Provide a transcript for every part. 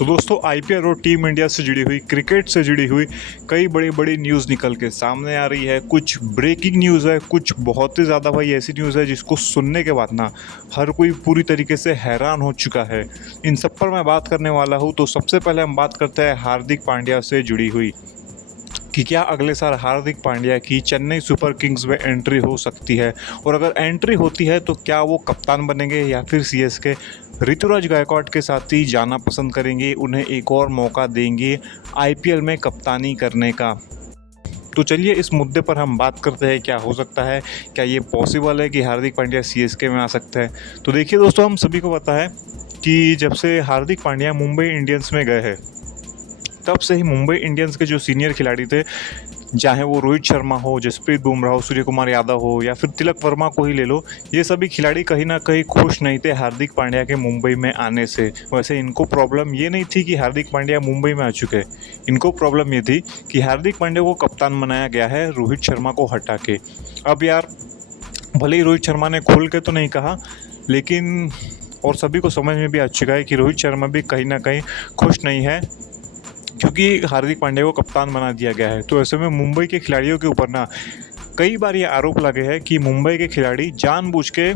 तो दोस्तों आईपीएल और टीम इंडिया से जुड़ी हुई, क्रिकेट से जुड़ी हुई कई बड़ी बड़ी न्यूज़ निकल के सामने आ रही है। कुछ ब्रेकिंग न्यूज़ है, कुछ बहुत ही ज़्यादा भाई ऐसी न्यूज़ है जिसको सुनने के बाद ना हर कोई पूरी तरीके से हैरान हो चुका है। इन सब पर मैं बात करने वाला हूँ। तो सबसे पहले हम बात करते हैं हार्दिक पांड्या से जुड़ी हुई कि क्या अगले साल हार्दिक पांड्या की चेन्नई सुपर किंग्स में एंट्री हो सकती है, और अगर एंट्री होती है तो क्या वो कप्तान बनेंगे या फिर सीएसके ऋतुराज गायकवाड के साथ ही जाना पसंद करेंगे, उन्हें एक और मौका देंगे आईपीएल में कप्तानी करने का। तो चलिए इस मुद्दे पर हम बात करते हैं, क्या हो सकता है, क्या ये पॉसिबल है कि हार्दिक पांड्या सीएसके में आ सकता है। तो देखिए दोस्तों, हम सभी को पता है कि जब से हार्दिक पांड्या मुंबई इंडियंस में गए हैं तब से ही मुंबई इंडियंस के जो सीनियर खिलाड़ी थे, चाहे वो रोहित शर्मा हो, जसप्रीत बुमराह हो, सूर्य कुमार यादव हो या फिर तिलक वर्मा को ही ले लो, ये सभी खिलाड़ी कहीं ना कहीं खुश नहीं थे हार्दिक पांड्या के मुंबई में आने से। वैसे इनको प्रॉब्लम ये नहीं थी कि हार्दिक पांड्या मुंबई में आ चुके, इनको प्रॉब्लम ये थी कि हार्दिक पांड्या को कप्तान बनाया गया है रोहित शर्मा को हटा के। अब यार भले ही रोहित शर्मा ने खोल के तो नहीं कहा, लेकिन और सभी को समझ में भी आ चुका है कि रोहित शर्मा भी कहीं ना कहीं खुश नहीं है क्योंकि हार्दिक पांड्या को कप्तान बना दिया गया है। तो ऐसे में मुंबई के खिलाड़ियों के ऊपर ना कई बार ये आरोप लगे हैं कि मुंबई के खिलाड़ी जानबूझ के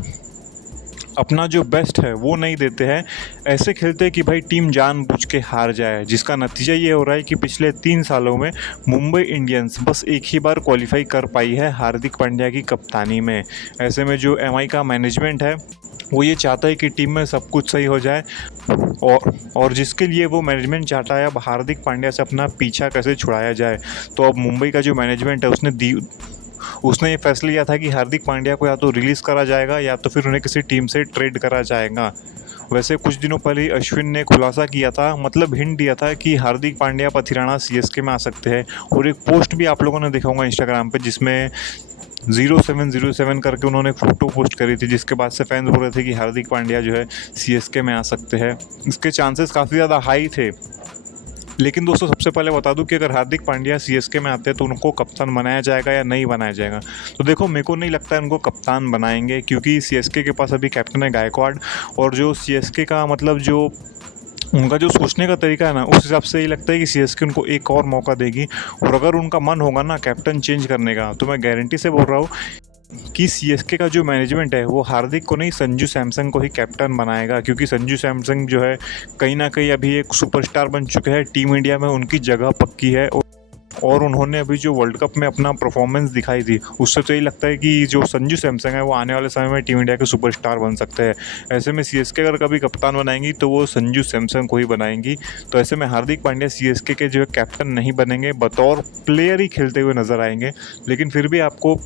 अपना जो बेस्ट है वो नहीं देते हैं, ऐसे खेलते हैं कि भाई टीम जानबूझ के हार जाए, जिसका नतीजा ये हो रहा है कि पिछले 3 सालों में मुंबई इंडियंस बस एक ही बार क्वालिफाई कर पाई है हार्दिक पांड्या की कप्तानी में। ऐसे में जो एमआई का मैनेजमेंट है वो ये चाहता है कि टीम में सब कुछ सही हो जाए, और जिसके लिए वो मैनेजमेंट चाहता है अब हार्दिक पांड्या से अपना पीछा कैसे छुड़ाया जाए। तो अब मुंबई का जो मैनेजमेंट है उसने ये फैसला लिया था कि हार्दिक पांड्या को या तो रिलीज़ करा जाएगा या तो फिर उन्हें किसी टीम से ट्रेड करा जाएगा। वैसे कुछ दिनों पहले ही अश्विन ने खुलासा किया था, मतलब हिंट दिया था कि हार्दिक पांड्या पथिराना सीएसके में आ सकते हैं, और एक पोस्ट भी आप लोगों ने देखा होगा इंस्टाग्राम पे जिसमें 0707 करके उन्होंने फ़ोटो पोस्ट करी थी, जिसके बाद से फैंस बोल रहे थे कि हार्दिक पांड्या जो है सीएसके में आ सकते हैं। इसके चांसेस काफ़ी ज़्यादा हाई थे। लेकिन दोस्तों सबसे पहले बता दूं कि अगर हार्दिक पांड्या सीएसके में आते हैं तो उनको कप्तान बनाया जाएगा या नहीं बनाया जाएगा। तो देखो, मेरे को नहीं लगता है उनको कप्तान बनाएंगे, क्योंकि सीएसके के पास अभी कैप्टन है गायकवाड, और जो सीएसके का मतलब जो उनका जो सोचने का तरीका है ना, उस हिसाब से ये लगता है कि सीएसके उनको एक और मौका देगी। और अगर उनका मन होगा ना कैप्टन चेंज करने का, तो मैं गारंटी से बोल रहा हूँ कि सीएसके का जो मैनेजमेंट है वो हार्दिक को नहीं, संजू सैमसंग को ही कैप्टन बनाएगा, क्योंकि संजू सैमसंग जो है कहीं ना कहीं अभी एक सुपरस्टार बन चुके हैं, टीम इंडिया में उनकी जगह पक्की है, और उन्होंने अभी जो वर्ल्ड कप में अपना परफॉर्मेंस दिखाई थी उससे तो यही लगता है कि जो संजू सैमसंग है वो आने वाले समय में टीम इंडिया के सुपरस्टार बन सकते हैं। ऐसे में सीएसके अगर कभी कप्तान बनाएंगी तो वो संजू सैमसंग को ही बनाएंगी। तो ऐसे में हार्दिक पांड्या सीएसके के जो है कैप्टन नहीं बनेंगे, बतौर प्लेयर ही खेलते हुए नजर आएंगे। लेकिन फिर भी आपको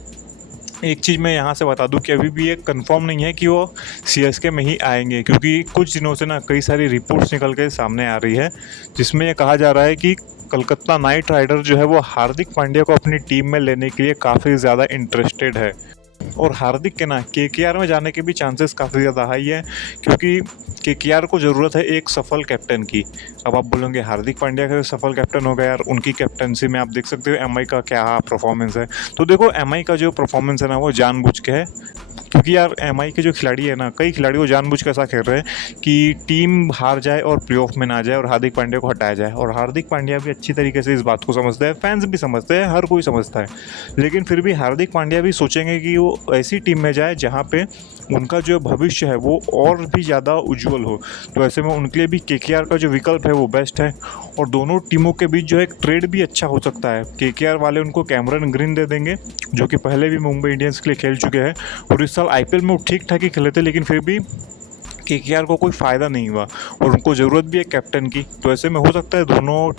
एक चीज़ मैं यहाँ से बता दूं कि अभी भी ये कंफर्म नहीं है कि वो सीएसके में ही आएंगे, क्योंकि कुछ दिनों से ना कई सारी रिपोर्ट्स निकल के सामने आ रही है जिसमें ये कहा जा रहा है कि कलकत्ता नाइट राइडर जो है वो हार्दिक पांड्या को अपनी टीम में लेने के लिए काफ़ी ज़्यादा इंटरेस्टेड है, और हार्दिक के ना केकेआर में जाने के भी चांसेस काफ़ी ज़्यादा हाई है, क्योंकि केकेआर को ज़रूरत है एक सफल कैप्टन की। अब आप बोलोगे हार्दिक पांड्या का सफल कैप्टन हो गया यार, उनकी कैप्टनसी में आप देख सकते हो एमआई का क्या परफॉर्मेंस है। तो देखो, एमआई का जो परफॉर्मेंस है ना वो जानबूझ के है, क्योंकि यार एमआई के जो खिलाड़ी है ना, कई खिलाड़ी वो जानबूझ के ऐसा खेल रहे हैं कि टीम हार जाए और प्लेऑफ में ना जाए और हार्दिक पांड्या को हटाया जाए। और हार्दिक पांड्या भी अच्छी तरीके से इस बात को समझता है, फैंस भी समझते हैं, हर कोई समझता है। लेकिन फिर भी हार्दिक पांड्या भी सोचेंगे कि वो ऐसी टीम में जाए जहाँ पे उनका जो भविष्य है वो और भी ज़्यादा उज्जवल हो। तो ऐसे में उनके लिए भी केकेआर का जो विकल्प है वो बेस्ट है, और दोनों टीमों के बीच जो एक ट्रेड भी अच्छा हो सकता है। केकेआर वाले उनको कैमरन ग्रीन दे देंगे, जो कि पहले भी मुंबई इंडियंस के लिए खेल चुके हैं, और इस साल आईपीएल में वो ठीक ठाक ही खेले थे, लेकिन फिर भी केकेआर को कोई फ़ायदा नहीं हुआ, और उनको ज़रूरत भी है कैप्टन की। तो ऐसे में हो सकता है दोनों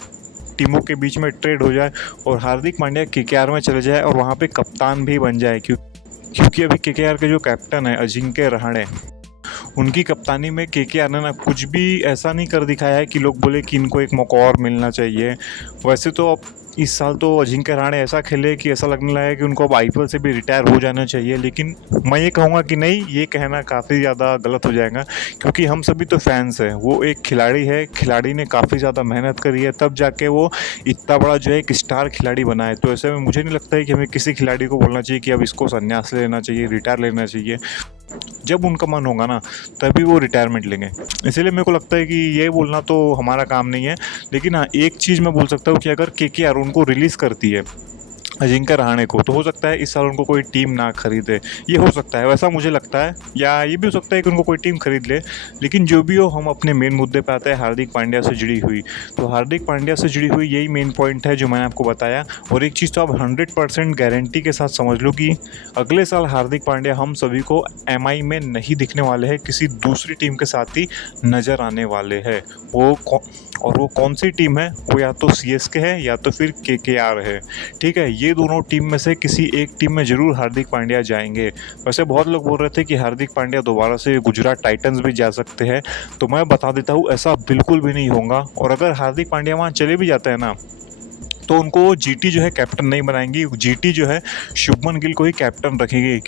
टीमों के बीच में ट्रेड हो जाए और हार्दिक पांड्या केकेआर में चले जाए और वहाँ पे कप्तान भी बन जाए, क्योंकि अभी केकेआर के जो कैप्टन है अजिंक्य रहाणे, उनकी कप्तानी में केकेआर ने ना कुछ भी ऐसा नहीं कर दिखाया है कि लोग बोले कि इनको एक मौका और मिलना चाहिए। वैसे तो अब इस साल तो अजिंक्य रहाणे ऐसा खेले कि ऐसा लगने लगा है कि उनको अब आईपीएल से भी रिटायर हो जाना चाहिए, लेकिन मैं ये कहूँगा कि नहीं, ये कहना काफ़ी ज़्यादा गलत हो जाएगा, क्योंकि हम सभी तो फैंस हैं। वो एक खिलाड़ी है, खिलाड़ी ने काफ़ी ज़्यादा मेहनत करी है, तब जाके वो इतना बड़ा जो है एक स्टार खिलाड़ी बना है। तो ऐसे में मुझे नहीं लगता है कि हमें किसी खिलाड़ी को बोलना चाहिए कि अब इसको संन्यास लेना चाहिए, रिटायर लेना चाहिए। जब उनका मन होगा ना तभी वो रिटायरमेंट लेंगे। इसीलिए मेरे को लगता है कि ये बोलना तो हमारा काम नहीं है, लेकिन हाँ एक चीज़ मैं बोल सकता हूँ कि अगर केकेआर उनको रिलीज़ करती है अजिंक्य रहाणे को, तो हो सकता है इस साल उनको कोई टीम ना खरीदे। ये हो सकता है, वैसा मुझे लगता है, या ये भी हो सकता है कि उनको कोई टीम खरीद ले। लेकिन जो भी हो, हम अपने मेन मुद्दे पे आते हैं, हार्दिक पांड्या से जुड़ी हुई। तो हार्दिक पांड्या से जुड़ी हुई यही मेन पॉइंट है जो मैंने आपको बताया। और एक चीज़ तो आप 100% गारंटी के साथ समझ लो कि अगले साल हार्दिक पांड्या हम सभी को एमआई में नहीं दिखने वाले हैं, किसी दूसरी टीम के साथ ही नज़र आने वाले हैं। और वो कौन सी टीम है? वो या तो सीएसके है या तो फिर केकेआर है। ठीक है, ये दोनों टीम में से किसी एक टीम में ज़रूर हार्दिक पांड्या जाएंगे। वैसे बहुत लोग बोल रहे थे कि हार्दिक पांड्या दोबारा से गुजरात टाइटंस भी जा सकते हैं, तो मैं बता देता हूँ ऐसा बिल्कुल भी नहीं होगा। और अगर हार्दिक पांड्या वहाँ चले भी जाते हैं ना, तो उनको जीटी जो है कैप्टन नहीं बनाएंगी। जीटी जो है शुभमन गिल को ही कैप्टन रखेंगे,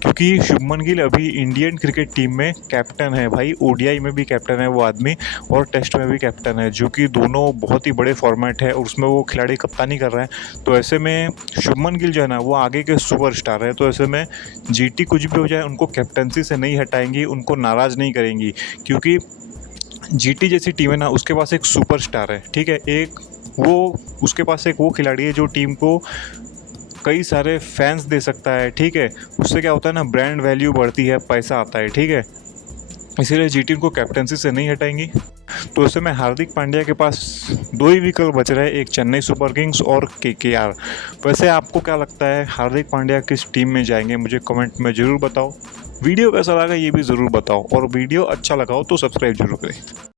क्योंकि शुभमन गिल अभी इंडियन क्रिकेट टीम में कैप्टन है भाई। ओडीआई में भी कैप्टन है वो आदमी, और टेस्ट में भी कैप्टन है, जो कि दोनों बहुत ही बड़े फॉर्मेट है और उसमें वो खिलाड़ी कप्तानी कर रहे हैं। तो ऐसे में शुभमन गिल जो है ना वो आगे के सुपरस्टार है। तो ऐसे में जीटी कुछ भी हो जाए उनको कैप्टनसी से नहीं हटाएंगी, उनको नाराज़ नहीं करेंगी, क्योंकि जीटी जैसी टीम है ना उसके पास एक सुपरस्टार है। ठीक है, उसके पास एक वो खिलाड़ी है जो टीम को कई सारे फैंस दे सकता है। ठीक है, उससे क्या होता है ना, ब्रांड वैल्यू बढ़ती है, पैसा आता है। ठीक है, इसीलिए जीटी को कैप्टनसी से नहीं हटाएंगी। तो इस समय हार्दिक पांड्या के पास दो ही विकल्प बच रहे हैं, एक चेन्नई सुपर किंग्स और केकेआर। वैसे आपको क्या लगता है, हार्दिक पांड्या किस टीम में जाएंगे? मुझे कमेंट में ज़रूर बताओ। वीडियो कैसा लगा ये भी ज़रूर बताओ, और वीडियो अच्छा लगा हो तो सब्सक्राइब जरूर करें।